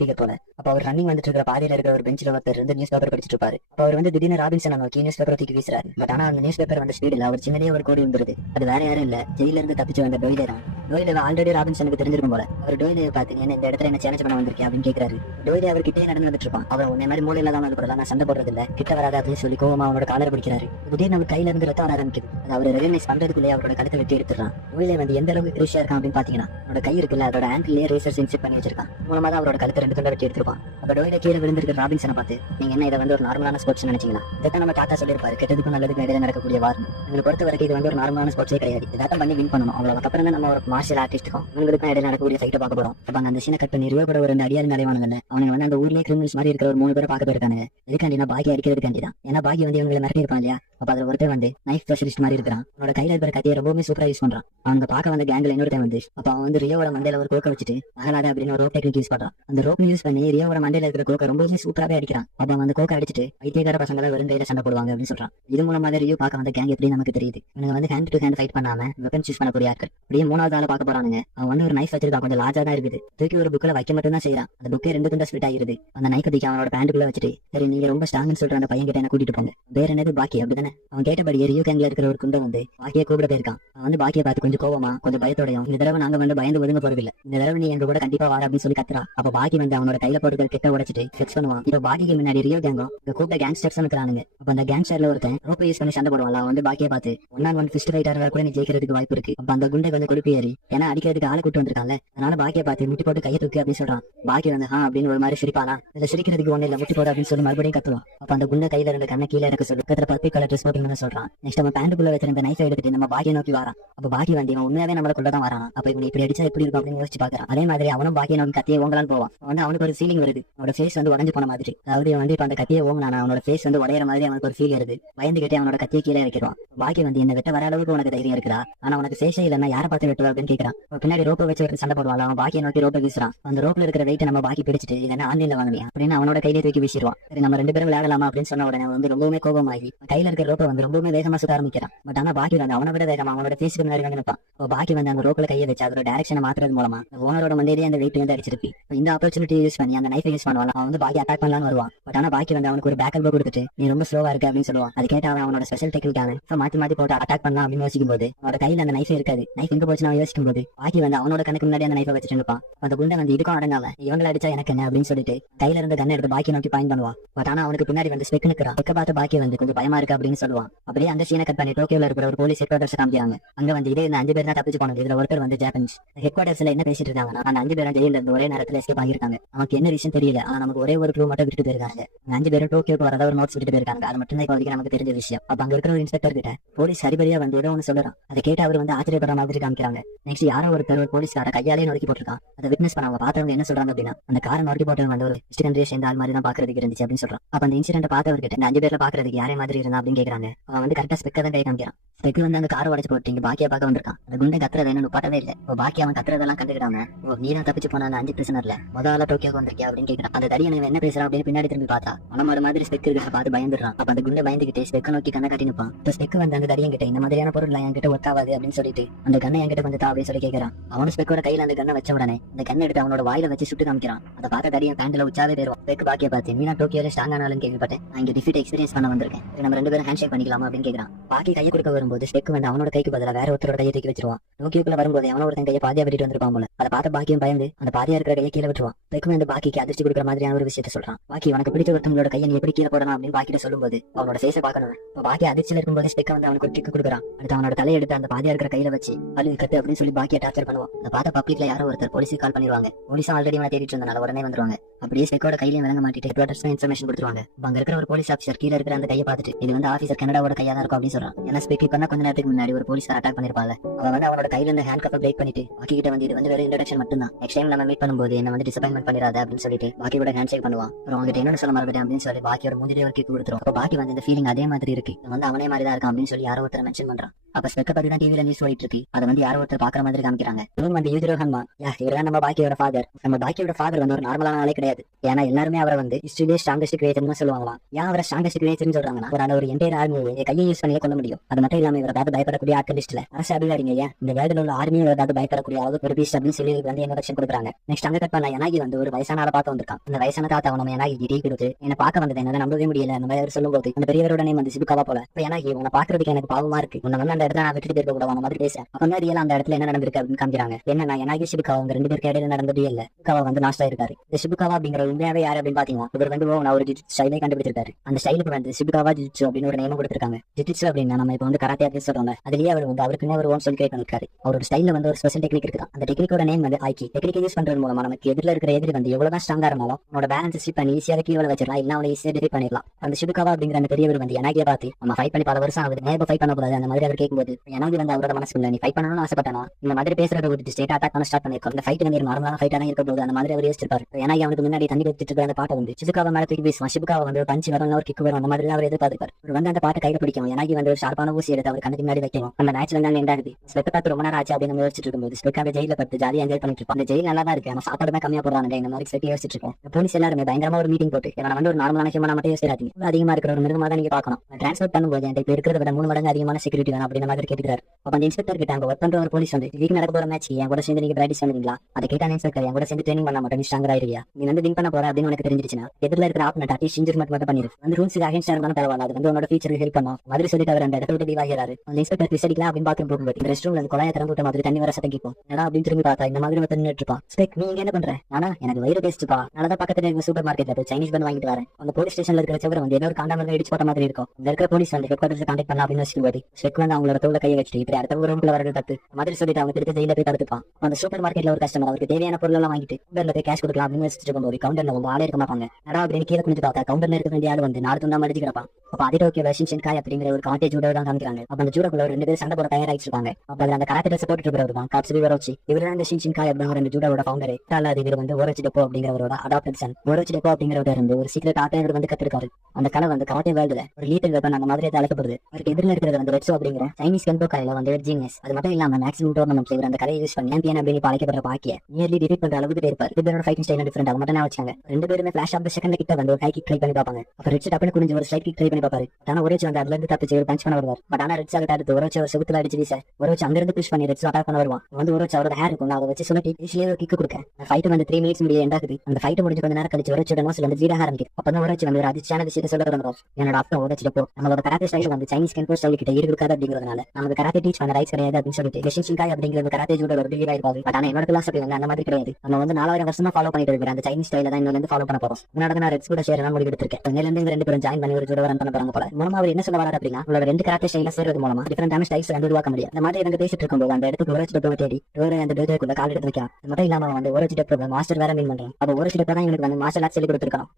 ஃபிகர் போல. அப்ப அவர் ரன்னிங் வந்துட்டு இருக்கிற பாதையில இருக்கிற ஒரு பெஞ்சில் ஒருத்தர் இருந்து நியூஸ் பேப்பர் படிச்சிட்டு இருப்பாரு. அப்ப அவர் வந்து திடீர்னு ராபின்சனை நோக்கி நியூஸ் பேப்பர் தூக்கி வீசுறாரு. பட் ஆனா அந்த நியூஸ் பேப்பர் வந்து ஸ்பீடில் அவர் சின்னதே ஒரு கோடி வந்துருது. அது வேற யாரும் இல்ல, ஜெயில இருந்து தப்பிச்சு வந்த டோயிலே தான். டோயிலே ஆல்ரெடி ராபின்சனுக்கு தெரிஞ்சிருக்கும் போல. அவர் டோயிலே பார்த்து என்ன இந்த இடத்துல என்ன சேலஞ்ச் பண்ண வந்திருக்கேன் அப்படின்னு கேட்கிறாரு. டோயிலே அவர் கிட்டே நடந்து வந்துட்டு இருப்பான். அவர் உன்னை மாதிரி மூலையில தான் இருக்கிறதா, நான் சண்டை போடுறது இல்ல, கிட்ட வராத அப்படின்னு சொல்லி கோவமா அவனோட காலர் பிடிக்கிறாரு. திடீர்னு அவர் கையில இருந்து ரத்தம் வர ஆரம்பிக்குது. அது அவர் ரெகனைஸ் பண்றதுக்குள்ளே அவரோட கழுத்தை வெட்டி எடுத்துறான். டோயிலே வந்து எந்த அளவுக்கு கிரீஷியா இருக்கான் அப்படின்னு பாத்தீங்கன்னா, அவரோட கை இருக்குல்ல, அதோட ஆங்கிள்லயே ரேசர்ஸ் இன்செக்ட் பண்ணி வச்சிருக்கான். மூலமா தான் அவரோட கழுத்தை 2 துண்டை வெட்டி எடுத்திருப்பான். அப்ப டோயிலே கீழே விழுந்திருக்கிற ராபின்சனை பார்த்து, நீங்க என்ன இதை வந்து ஒரு நார்மலான ஸ்போர்ட்ஸ் நினைச்சீங்களா? இதை நம்ம தாத்தா சொல்லியிருப்பாரு, கெட்டதுக்கும் நல்லதுக்கும் இடையில நடக்கக்கூடிய வார். உங்களை பொறுத்த வரைக்கும் இது வந்து ஒரு நார்மலான ஸ்போர்ட்ஸே கிடையாது, இதாட்டம் பண்ணி வின் பண்ணணும். அப்புறம் தான் நம்ம ஒரு மார்ஷியல் ஆர்டிஸ்டுக்கும் உங்களுக்கும் இடையில நடக்கக்கூடிய ஃபைட்டை பார்க்க போறோம். அப்ப அந்த சீனை கட் பண்ணி ரிவர்பட ஒரு 2 அடியாள் நிறைவானுங்க. அவனுங்க வந்து அந்த ஊர்லயே கிரிமினல்ஸ் மாதிரி இருக்கிற ஒரு 3 பேரை பார்க்க போயிருக்காங்க. இதுக்காண்டினா பாக்கி அடிக்கிறதுக்காண்டி தான். ஏன்னா பாக்கி வந்து இவங்களை மிரட்டி இருப்பான் இல்லையா. அப்ப அதுல ஒருத்தர் வந்து நைஃப் ஸ்பெஷலிஸ்ட் மாதிரி இருக்கிறான். அவனோட கையில இருக்கிற கத்தியை ரொம்பவே சூப்பரா யூஸ் பண்றான். அவங்க பார்க்க வந்த கேங்ல இன்னொருத்தன் வந்து அப்ப அவன் வந்து ரியோவோட மண்டையில ஒரு கோக்கை வச்சுட்டு அகலாத அப்படின்னு ஒரு ரோப் டெக்னிக் யூஸ் பண்றான். அந்த ரோப் யூஸ் பண்ணி ரியோவோட மண்டையில இருக்கிற கோக்கை ரொம்பவே சூப்பராவே அடிக்கிறான். அப்ப அவன் அந்த கோக்கை அடிச்சுட்டு வைத்தியக்கார பசங்களை வெறும் கையில சண்டை போடுவாங்க அப்படின்னு சொல்றான். இது மூலமா ரியோ பார்க்க வந்த கேங் எப்படி நமக்கு தெரியுது. இவங்க வந்து ஹேண்ட் டு ஹேண்ட் ஃபைட் பண்ணாம வெப்பன்ஸ் யூஸ் பண்ணக்கூடிய ஆட்கள். அப்படியே 3வது ஆளை பார்க்க போறானுங்க. அவன் வந்து ஒரு நைஃப் வச்சிருக்கா, கொஞ்சம் லார்ஜா தான் இருக்குது. தூக்கி ஒரு புக்ல வைக்க மட்டும் தான் செய்யறான். அந்த புக்கே 2 துண்டா ஸ்பிளிட் ஆயிருது. அந்த நைஃப் தூக்கி அவனோட பேண்டுக்குள்ள வச்சுட்டு, சரி நீங்க ரொம்ப ஸ்ட்ராங்னு சொல்ற அந்த பையன் கிட்ட என்ன கூட்டிட்டு போங்க, வேற என்னது பாக்கி அப்படிதானே. அவன் கேட்டபடி ரியோ கேங்ல இருக்கிற ஒரு குண்டை வந்து பாக்கியை கூப்பிட போயிருக்கான். அவன் வந்து பாக்கியை பார்த்து கொஞ்சம் கோவமா கொஞ்சம் பயத்தோடையும், இந்த தடவை நாங்க வந்து பயந்து ஒதுங்க போறதில்ல, இந்த தடவை நீ எங்க கூட கண்டிப்பா வார அப்படின்னு சொல்லி கத்துறா. அப்ப பாக்கி வந்து அவனோட கையில போட்டு கெட்ட உடைச்சிட்டு ஃபிக்ஸ் பண்ணுவான். இப்ப பாக்கிக்கு முன்னாடி ரியோ கேங்கும் இந்த கூப்பிட்ட கேங்ஸ்டர்ஸ் இருக்கிறானுங்க. அப்ப அந்த கேங்ஸ்டர்ல ஒருத்தன் ரோப் யூஸ் பண்ணி சண்டை போடுவான். அவன் வந்து பாக்கியை பார்த்து 1-on-1 ஃபிஸ்ட் ஃபைட்டரா கூட நீ ஜெயிக்கிறதுக்கு வாய்ப்பு இருக்கு. அப்ப அந்த குண்டை கொஞ்சம் கொழுப்பி ஏறி ஏன்னா அடிக்கிறதுக்கு ஆளை கூட்டு வந்திருக்கான்ல, அதனால பாக்கியை பார்த்து முட்டி போட்டு கையை தூக்கு அப்படின்னு சொல்றான். பாக்கி வந்து அப்படின்னு ஒரு மாதிரி சிரிப்பானா, இதுல சிரிக்கிறதுக்கு ஒண்ணு இல்ல, முட்டி போடு அப்படின்னு சொல்லி மறுபடியும் கத்துவான். அப்ப அந்த குண்டை கையில இருந்த கண்ணை கீழே இருக்க சொல்லி பக்கத்துல பர்பிள் கலர் ட்ரெஸ் போட்டுங்கன்னு சொல்றான். நெக்ஸ்ட் அவன் பேண்டுக்குள்ள வச்சிருந்த நைஃபை எடுத்துட்டு நம்ம பாக்கியை நோக்கி வரான். அப்ப பாக்கி வந்து இவன் உண்மையாவே நம்மள கொள்ளதான் வரான். அப்ப இவன் இப்படி அடிச்சா எப்படி இருக்கும் அப்படின்னு யோசிச்சு பாக்குறான். அதே மாதிரி அவனும் பாக்கியை நோக்கி கத்தியை ஓங்கலான்னு போவான். வந்து அவனுக்கு ஒரு ஃபீலிங் வருது, அவனோட ஃபேஸ் வந்து உடஞ்சு போன மாதிரி. அதாவது வந்து இப்ப அந்த கத்தியை ஓங்கினா அவனோட ஃபேஸ் வந்து உடையிற மாதிரி அவனுக்கு ஒரு ஃபீல் வருது. பயந்துகிட்டே அவனோட கத்தியை கீழே வைக்கிறான். பாக்கி வந்து என்ன வெட்ட வர அளவுக்கு உனக்கு தைரியம் இருக்குதா, ஆனா உனக்கு சேஷே இல்லைன்னா யாரை பார்த்து வெட்டுவா அப்படின்னு கேட்கறான். பின்னாடி ரோப்பை வச்சு ஒரு சண்டை போடுவான். அவன் பாக்கியை நோக்கி ரோப்பை வீசுறான். அந்த ரோப்ல இருக்கிற வெயிட்டை நம்ம பாக்கி பிடிச்சிட்டு இதெல்லாம் ஆன்லைன்ல வாங்குவியா அப்படின்னு அவனோட கையிலே தூக்கி வீசிடுவான். சரி நம்ம 2 பேரும் விளையாடலாமா அப்படின்னு சொன்ன உடனே வந்து ரொம்பவுமே கோபமாகி கையில இருக்கிற ரோப்பை வந்து ரொம்பவுமே வேகமா சுத்த ஆரம்பிக்கிறான். பட் ஆனா பாக்கி வந்து அவனை விட வேகமா அவனோட ஃபேஸ்க்கு முன்னாடி வந்து நிற்பான். பாக்கி வந்து அந்த ரோப்ல கையை வச்சு அதோட டைரக்ஷனை மாத்துறது மூலமா ஓனரோட மண்டையிலேயே அந்த வெயிட் வந்து அடிச்சிருக்கு. இந்த ஆப்பர்ச்சுனிட்டி யூஸ் பண்ணி அந்த நைஃபை யூஸ் பண்ணுவான். அவன் வந்து பாக்கி அட்டாக் பண்ணலான்னு வருவான். பட் ஆனா பாக்கி வந்து அவனுக்கு ஒரு பேக் எல்போ கொடுத்துட்டு நீ ரொம்ப ஸ்லோவா இருக்கு அப்படின்னு சொல்லுவான். அது கேட்ட அவனோட ஸ்பெஷல் டெக்னிக்கான மாத்தி மாத்தி போட்டு அட்டாக் பண்ணலாம் அப்படின்னு யோசிக்கும் போது அவனோட கையில அந்த நைஃபே இருக்காது. நைஃப் எங்க போச்சு நான் யோசிக்கும் போது பாக்கி வந்து அவனோட கணக்கு முன்னாடி அந்த நைஃபை வச்சுட்டு இருப்பான். அந்த குண்டை வந்து இதுக்கும் அடங்காம இவங்களை அடிச்சா எனக்கு என்ன அப்படின்னு சொல்லிட்டு கையில இருந்த கண்ணை எடுத்து பாக்கி நோக்கி பாயிண்ட் பண்ணுவான். பட் ஆனா அவனுக்கு பின்னாடி வந்து ஸ்பெக் நிற்கிறான். ஸ்பெக்க பார்த்து பாக்கி வந்து கொஞ்சம் பயமா இருக்கு அப்படின்னு சொல்லுவான். அப்படியே அந்த சீனை கட் பண்ணி டோக்கியோல இருக்கிற ஒரு போலீஸ் ஹெட் குவார்டர்ஸ் காமிக்கிறாங்க. அங்க வந்து இதே இந்த 5 பேர் தான் தப்பிச்சு போனது. இதுல ஒருத்தர் வந்து ஜாப்பனீஸ். ஹெட் குவார்டர்ஸ்ல என்ன பேசிட்டு இருக்காங்கன்னா அந்த 5 பேரும் ஜெயில இருந்து ஒரே நேரத்துல எஸ்கேப் ஆகிருக்காங்க. நமக்கு என்ன ரீசன் தெரியல, ஆனா நமக்கு ஒரே ஒரு க்ளூ மட்டும் விட்டுட்டு போயிருக்காங்க. 5 பேரும் டோக்கியோக்கு வரதா ஒரு நோட்ஸ் விட்டு போயிருக்காங்க. அது மட்டும் தான் இப்போதைக்கு நமக்கு தெரிஞ்ச விஷயம். அப்ப அங்க இருக்கிற ஒரு இன்ஸ்பெக்டர் கிட்ட போலீஸ் சரிபரியா வந்து ஏதோ ஒன்று சொல்றான். அதை கேட்டு அவர் வந்து ஆச்சரியப்படுற மாதிரி காமிக்கிறாங்க. நெக்ஸ்ட் யாரோ ஒருத்தர் ஒரு போலீஸ்கார கையாலே நொறுக்கி போட்டிருக்கான். அதை விட்னஸ் பண்ணவங்க பார்த்தவங்க என்ன சொல்றாங்க அப்படின்னா அந்த காரை நொறுக்கி போட்டவங்க வந்து ஒரு வெஸ்ட் சேர்ந்த ஆள் மாதிரி தான் பாக்குறதுக்கு இருந்துச்சு அப்படின்னு சொல்றான். அப்ப அந்த இன்சிடென்ட் பார்த்தவர்கிட்ட இந்த 5 பேர்ல பாக்குறதுக்கு யாரே மாதிரி இருந்தா அப்படின்னு கேக்குறாங்க. அவன் வந்து கரெக்டா ஸ்பெக்க தான் கை காமிக்கிறான். ஸ்பெக் வந்து அந்த காரை உடைச்சு போட்டு பாக்கியா பார்க்க வந்திருக்கான். அந்த குண்டை கத்துறது என்ன பட்டவே இல்லை. பாக்கி அவன் கத்துறதெல்லாம் கண்டுக்கிட்டாங்க. நீ தான் தப்பிச்சு போன அந்த 5 பிரிசனர்ல முதல்ல டோக்கியோக்கு வந்திருக்கியா அப்படின்னு கேட்கறான். அந்த தடியை என்ன பேசுறான் அப்படின்னு பின்னாடி திரும்பி பார்த்தா அவனோட மாதிரி ஸ்பெக் இருக்கிற பார்த்து பயந்துடுறான். அப்ப அந்த குண்டை பயந்துகிட்டே ஸ்பெக்க நோக்கி கண்ணை காட்டி நிற்பான். ஸ்பெக் வந்து அந்த தடியன் கிட்ட இந்த மாதிரியான பொருள் என்கிட்ட ஒர்க் ஆகாது அப்படின்னு சொல்லிட்டு அந்த கண்ணை என்கிட்ட கொஞ்சம் தா அப்படின்னு சொல்லி கேட்கறான். அவனு ஸ்பெக்கோட கையில அந்த கண்ணை வச்ச உடனே அந்த கண்ணை எடுத்து அவனோட வாயில வச்சு சுட்டு காமிக்கிறான். அதை பார்த்த தடியன் பேண்ட்ல உச்சாவே போயிருவான். ஸ்பெக் பாக்கிய பார்த்து நீ டோக்கியோல ஸ்ட்ராங் ஆனாலும் கேள்விப்பட்டேன், நான் இங்க டிஃபீட் எக்ஸ்பீரியன்ஸ் பண்ண வந்திருக்கேன், நம்ம 2 பேரும் ஹேண்ட் ஷேக் பண்ணிக்கலாமா அப்படின்னு கேட்கறான். பாக்கி கையை கொடுக்க வரும்போது ஸ்பெக் வந்து அவனோட கைக்கு பதிலா வேற ஒருத்தரோட கையை தூக்கி வச்சிருவான். டோக்கியோக்குள்ள வரும்போது அவனோட ஒருத்தன் கையை பாதியா விட்டு வந்திருப்பான் போல. அதை பார்த்த பாக்கியும் பயந்து அந்த பாதியா இருக்கிற கையை கீழே விட்டுருவான். ஸ்பெக் வந்து பாக்கிக்கு அதிர்ச்சி கொடுக்குற மாதிரியான ஒரு விஷயத்தை சொல்றான். பாக்கி உனக்கு பிடிச்ச ஒருத்தவங்களோட கையை நீ எப்படி கீழே போடணும் அப்படின்னு பாக்கிட்ட சொல்லும்போது அவனோட ஃபேஸை பார்க்கணும். பாக்கி அதிர்ச்சியில இருக்கும்போது ஸ்பெக் வந்து அவனுக்கு டிக்கு கொடுக்குறான். அடுத்து அவனோட தலையை எடுத்து அந்த பாதியா இருக்கிற கையில வச்சு அழுது கட்டு அப்படின்னு சொல்லி பாக்கியை டார்ச்சர் பண்ணுவான். அதை பார்த்த பப்ளிக்ல யாரோ ஒருத்தர் போலீஸுக்கு கால் பண்ணிடுவாங்க. போலீஸும் ஆல்ரெடி அவனை தேடிட்டு இருந்தனால உடனே வந்துருவாங்க. அப்படியே ஸ்பெக்கோட கையில விளங்க மாட்டிட்டு இன்ஃபர்மேஷன் கொடுத்துருவாங்க. அங்க இருக்கிற ஒரு போலீஸ் ஆஃபீஸர் கீழே இருக்கிற அந்த கையை பார்த்துட்டு இது வந்து ஆஃபீஸர் கனடாவோட கையா தான் இருக்கும் அப்படின்னு சொல்றான். ஏன்னா ஸ்பெக் பண்ண கொஞ்ச நேரத்துக்கு முன்னாடி ஒரு போலீஸ் அட்டாக் பண்ணிருப்பாங்க. அவன் வந்து அவனோட கையில இருந்து ஹேண்ட் கப்பை பிரேக் பண்ணிட்டு பாக்கி கிட்ட வந்து இது வந்து வேற இன்ட்ரோடக்ஷன் மட்டும் தான், நெக்ஸ்ட் டைம் நம்ம மீட் பண்ணும்போது என்ன வந்து டிசப்பாயின்மெண்ட் பண்ணிடாத அப்படின்னு சொல்லிட்டு பாக்கியோட ஹேண்ட் ஷேக் பண்ணுவான். அப்புறம் அவங்ககிட்ட என்ன சொல்ல மறந்துட்டேன் அப்படின்னு சொல்லி பாக்கியோட மூஞ்சிலே ஒரு கிக் கொடுத்துரும். அப்ப பாக்கி வந்து இந்த ஃபீலிங் அதே மாதிரி இருக்கு, வந்து அவனே மாதிரி தான் இருக்கான் அப்படின்னு சொல்லி யாரோ ஒருத்தர் மென்ஷன் பண்றான். அப்ப ஸ்பெக்க பத்தி தான் டிவில நியூஸ் ஓடிட்டு இருக்கு. அதை வந்து யாரோ ஒருத்தர் பாக்குற மாதிரி காமிக்கிறாங்க. இவங்க வந்து யூஜிரோ ஹன்மா, இவர்தான் நம்ம பாக்கியோட ஃபாதர். நம்ம பாக்கியோட ஃபாதர் வந்து ஒரு நார்மலான ஆளே கிடையாது. ஏன்னா எல்லாருமே அவரை வந்து ஹிஸ்டரியிலே ஸ்ட்ராங்கஸ்ட் கிரியேட்டர்னு சொல்லுவாங்களாம். ஏன் அவரை ஸ்ட்ராங்கஸ்ட் கிரியேட்டர்னு சொல்றாங்கன்னா ஒரு என்டையர் ஆர்மியை கையை யூஸ் பண்ணியே கொள்ள முடியும். அது மட்டும் இல்லாம இவரை பார்த்து பயப்படக்கூடிய ஆட்கள் லிஸ்ட்ல அரசு அதிகாரிங்க ஏன் இந்த வேர்ல்டுல உள்ள ஆர்மியை இவரை பார்த்து பயப்படக்கூடிய அளவுக்கு ஒரு பீஸ்ட் அப்படின்னு சொல்லி வந்து இன்ட்ரோடக்ஷன் கொடுக்குறாங்க. நெக்ஸ்ட் அங்க கட் பண்ண யனாகி வந்து ஒரு வயசான ஆளை பார்த்து வந்திருக்கான். அந்த வயசான தாத்தா நம்ம யனாகி டீ கொடுத்து என்ன பார்க்க வந்தது என்னால நம்பவே முடியல. அந்த மாதிரி சொல்லும் போது அந்த பெரியவரோட நேம் வந்து சிபுகாவா போல. இப்ப யனாகி உன்னை பாக்குறதுக்கு எனக்கு பாவமா இருக்கு. உன்னை வந்து அந்த இடத்துல நான் விட்டுட்டு போயிருக்க கூட மாதிரி பேச அப்ப ரியலா அந்த இடத்துல என்ன நடந்திருக்கு அப்படின்னு காமிக்கிறாங்க. என்ன யனாகி சிபுகாவா அவங்க 2 பேருக்கு இடையில நடந்ததே இல்ல. சிபுகாவா வந்து நாஸ்டா இருக்காரு. இந்த சிபுகாவா அப்படிங்கிற உண்மையாவே யாரு அப்படின்னு பாத்தீங்கன்னா இவர் வந்து ஒரு ஸ்டைலை கண்டுபிடிச்சிருக்காரு. அந்த ஸ்டைலுக்கு வந்து சிபுகாவா ஜிட்சு அப்படின்னு ஒரு நேம் கொடுத்திருக்காங்க. ஜிட்சு அப்படின்னா நம்ம இப்ப வந்து கராத்தே அப்படின்னு சொல்றோம். அதுலயே அவர் வந்து அவருக்குன்னு ஒரு ஓன் சொல்லி கிரியேட் பண்ணிருக்காரு. அவரோட ஸ்டைல்ல வந்து ஒரு ஸ்பெஷல் டெக்னிக் இருக்கு. அந்த டெக்னிக்கோட நேம் வந்து ஐக்கி. டெக்னிக் யூஸ் பண்றது மூலமா நமக்கு எதிரில இருக்கிற எதிரி வந்து எவ்வளவுதான் ஸ்ட்ராங்கா இருந்தாலும் அவனோட பேலன்ஸ் ஷிப் பண்ணி ஈஸியாக கீழே வச்சிடலாம். இல்ல அவனை ஈஸியா டிஃபீட் பண்ணிடலாம். அந்த சிபுகாவா அப்படிங்கிற அந்த பெரியவர் வந்து யனாகியை பார்த்து நம்ம ஃபைட் பண்ணி பல வருஷம் ஆகுது, நேப ஃபைட் பண்ணக்கூடாது அந்த மாதிரி அவர் கேட்கும்போது யனாகி வந்து அவரோட மனசுக்குள்ள நீ ஃபைட் பண்ணணும்னு ஆசைப்பட்டானா இந்த மாதிரி பேசுறத விட்டு ஸ்ட்ரெயிட் அட்டாக் பண்ண ஸ்டார்ட் பண்ணிருக்கோம். இந்த ஃபைட் வந்து நார்மலான ஃபைட்டா தான் இருக்க போது அந்த மாதிரி அவர் யோசிச்சிருப்பாரு. யனாகி அவனுக்கு முன்னாடி தண்ணி வச்சுட்டு இருக்கிற அந்த பாட்டை வந்து சிபுகாவா மேல தூக்கி வீசுவான். சிபுகாவா வந்து ஒரு பஞ்ச் வரும், ஒரு கிக் வரும், அந்த மாதிரி அவர் எதிர்பார்ப்பாரு. அவர் வந்து அந்த பாட்டை கையில பிடிக்கும். யனாகி வந்து ஒரு ஷார்ப்பான ஊசி எடுத்து அவர் கண்ணுக்கு முன்னாடி வைக்கணும். அந்த மேட்ச் வந்து அங்க எண்டாகுது. ஸ்பெக்க பார்த்து ரொம்ப நேரம் ஆச்சு அப்படின்னு யோசிச்சுட்டு இருக்கும்போது ஸ்பெக்காக ஜெயில பட்டு ஜாலியா என்ஜாய் பண்ணிட்டு இருப்பான். அந்த ஜெயில் நல்லா தான் இருக்கு. ஆனா சாப்பாடுமே கம்மியா போடுறாங்க. இந்த மாதிரி செட் யோசிச்சுட்டு இருக்கோம். போலீஸ் எல்லாருமே பயங்கரமா ஒரு மீட்டிங் போட்டு இவனை வந்து ஒரு நார்மலான ஹியூமனா மட்டும் யோசிக்காதீங்க, அதிகமா இருக்கிற ஒரு மிருகமா தான் நீங்க பார்க்கணும். டிரான்ஸ்போர்ட் பண்ணும்போது என்கிட்ட இப்ப இருக்கிறத விட 3 மடங்கு அதிகமான செக்யூரிட்டி வேணும் அப்படின்ற மாதிரி கேட்டுக்கிறாரு. அப்ப அந்த இன்ஸ்பெக்டர் கிட்ட அங்க ஒர்க் பண்ற ஒரு போலீஸ் வந்து வீக் நடக்க போற மேட்ச் என் கூட சேர்ந்து நீங்க பிராக்டிஸ் பண்ணுவீங்களா? அதை கேட்டான இன்ஸ்பெக்டர் என் கூட சேர்ந்து ட்ரைனிங் பண்ண மாட்டேன், நீ ஸ்ட்ராங்கர் ஆயிருவியா? நீ வந்து வின் பண்ண போற அப்படின்னு உனக்கு தெரிஞ்சிருச்சுன்னா எதிரில இருக்கிற ஆப்னட் அட்லீஸ்ட் இன்ஜூர்மெண்ட் மட்டும் பண்ணிரு. வந்து ரூல்ஸுக்கு அகைன்ஸ்டா இருந்தாலும் பரவாயில்ல, அது வந்து உன்னோட ஃபியூச்சருக்கு ஹெல்ப் பண்ணும் மாதிரி சொல்லிட்டு அவர் அந்த இடத்த விட்டு லீவ் ஆகிறாரு. அந்த இன்ஸ்பெக்டர் விசாரிக்கலாம் அப்படின்னு பார்த்து போகும்போது இந்த ரெஸ்ட் ரூம்ல அந்த குழாயை திறந்து விட்ட மாதிரி தண்ணி வர சத்தம் கேட்கும். ஏன்னா அப்படின்னு திரும்பி பார்த்தா இந்த மாதிரி தண்ணி இருப்பான். ஸ்பெக் நீ என்ன பண்ற? ஆனா எனக்கு வயிறு டேஸ்ட்பா, நல்லதா பக்கத்துல இருக்க சூப்பர் மார்க்கெட்ல போய் சைனீஸ் பண்ணி வாங்கிட்டு வரேன். அந்த போலீஸ் ஸ்டேஷன்ல இருக்கிற சவர வந்து ஏதோ ஒரு காண்டாம இடிச்சு போட்ட மாதிரி இருக்கும். இந்த இருக்கிற போலீஸ் வந்து ஹெட் குவார்டர்ஸ் கான்டாக்ட் பண்ணலாம் அப்படின்னு வச்சுக்கும்போது ஸ்பெக் வந்து அவங்களோட தோள கையை வச்சுட்டு இப்படி அடுத்த ஒரு ரூம்ல வரது தப்பு மாதிரி சொல்லிட்டு அவங்க திருப்பி ஜெயில போய் தடுத்துப்பான். அந்த சூப்பர் மார்க்கெட்ல ஒரு கஸ்டமர் அவருக்கு தேவையான பொருள் எல்லாம் வாங்கிட்டு கவுண்டர்ல போய் கேஷ் கொடுக்கலாம் அப்படின்னு வச்சுட்டு இருக்கும்போது கவுண்டர்ல உங்க ஆளே இருக்க மாட்டாங்க. நடா அப்படின்னு கீழே குனிஞ்சு பார்த்தா கவுண்டர்ல இருக்க வேண்டிய ஆள் வந்து 4 துண்டா மடிச்சு கிடப்பான். அப்ப அதே ஓகே வெஷன் காய் அப்படிங்கிற ஒரு காட்டே ஜூடோ தான் காமிக்கிறாங்க. அப்ப அந்த ஜூடோக்குள்ள 2 பேர் சண்டை போட தயாராகிட்டு இருப்பாங்க. அப்ப அந்த கராத்தே ட்ரெஸ் போட்டுட்டு இருக்கிறவர் தான் காட்சுபி வரோச்சி. இவரு தான் இந்த ஷின் காய் அப்படிங்கிற அந்த ஜூடோட ஃபவுண்டர். அது இவர் வந்து ஓரோச்சி டெப்போ அப்படிங்கிறவரோட அடாப்டட் சன். ஓரோச்சி டெப்போ அப்படிங்கிறவரோட இருந்து ஒரு சீக்ரெட் ஆர்ட் இவர் வந்து கத்துருக்காரு. அந்த கலை வந்து கராத்தே வேர்ல்டுல ஒரு லீத்தல் வெப்பன் அந்த மாதிரி அழைக்கப்படுது. அவருக்கு எதிரில் இருக்கிறது வந்து ரெட்சோ அப்படிங்கிற சைனீஸ் கென்போ கலையில வந்து ஒரு ஜீனியஸ். அது மட்டும் இல்லாம மேக்ஸிமம் டோர்னமெண்ட்ல இவர் அந்த கலையை யூஸ் பண்ணி சாம்பியன் அப்படின்னு அழைக்கப்படுற பாக்கிய நியர்லி டிஃபீட் பண்ற அளவுக்கு பேர்ப்பார். இவரோட ஃபைட்டிங் ஸ்டைல் டிஃபரெண்ட் ஆக மட்டும் வச்சாங்க. 2 பேருமே ஃபிளாஷ் ஆஃப் தி செகண்ட் கிட்ட வந்து ஒரு ஹை கிக் ட்ரை பண்ணி பார்ப்பாங்க. அப்ப ரெட்ஸ் டப்புனு குனிஞ்சு ஒரு ஸ்ட்ரைட் கிக் ட்ரை பண்ணி பார்ப்பாரு. ஆனா ஒரே வந்து அதுல இருந்து தப்பிச்சு ஒரு பஞ்ச் பண்ண வருவார். பட் ஆனா ரெட்ஸ் ஆக தடுத்து ஒரு செவுத்துல அடிச்சு வீச ஒரு அங்க இருந்து புஷ் பண்ணி ரெட்ஸ் அட்டாக் பண்ண வருவான். வந்து ஒரு அவரோட ஹேர் இருக்கும், அதை வச்சு சொல்லி ஈஸியா ஒரு கிக் கொடுக்க ஃபைட் வந்து 3 மினிட்ஸ் முடிய எண்டாகுது. அந்த ஃபைட் முடிஞ்சு கொஞ்ச நேரம் கழிச்சு ஒரு நோஸ்ல வந்து வீட ஆரம்பிக்கும். அப்பதான் ஒரு வந்து ஒரு அதிர்ச்சியான விஷயத்தை சொல்ல தொடங்குறோம். என்னோட அப்பா உடச்சிட்டப்போ நம்மளோட கராத்தே ஸ்டைல் வந்து சைனீஸ் கென்போ ஸ்டைல் கிட்ட இருக்காது அப்படிங்கிறதுனால நமக்கு கராத்தே டீச் பண்ண ரைட்ஸ் கிடையாது அப்படின்னு சொல்லிட்டு ஷின் காய் அப்படிங்கிற கராத்தே ஜூடோ ஒரு பிலீவ் ஆயிருக்காது. பட் ஆனா என்னோட பிலாசபி வந்து அந்த மாதிரி கிடையாது. நம்ம வந்து 4000 வருஷமா ஃபாலோ பண்ணிட்டு இருக்கிற அந்த சைனீஸ் ஸ்டைல தான் இன்னும் ஃபாலோ பண்ண போறோம். முன்னாடி நான் ரெட்ஸ் கூட ஷேர் எல்லாம் முடிவு எடுத்திருக்கேன். அதுல இருந்து 2 பேரும் ஜாயின் பண்ணி ஒரு ஜூடோ ரன் பண்ண போறாங்க போல. மூலமா அவர் என்ன சொல்ல வராரு அப்படின்னா உங்களோட 2 கராத்தே ஸ்டைல சேர்றது மூலமா டிஃபரெண்டான ஸ்டைல்ஸ் வந்து உருவாக்க முடியும். அந்த மாதிரி இவங்க பேசிட்டு இருக்கும்போது அந்த இடத்துக்கு ஒரு டெப்போ தேடி ஒரு அந்த டோஜோக்குள்ள கால் எடுத்து வைக்கலாம். அது மட்டும் இல்லாம வந்து ஒரு டெப்போ மாஸ்டர் வேற மீன் பண்றான். அப்ப ஒரு டெப்போ தான் இவனுக்கு வந்து மார்ஷல் ஆர்ட்ஸ் சொல்லி கொடுத்திருக்கான்.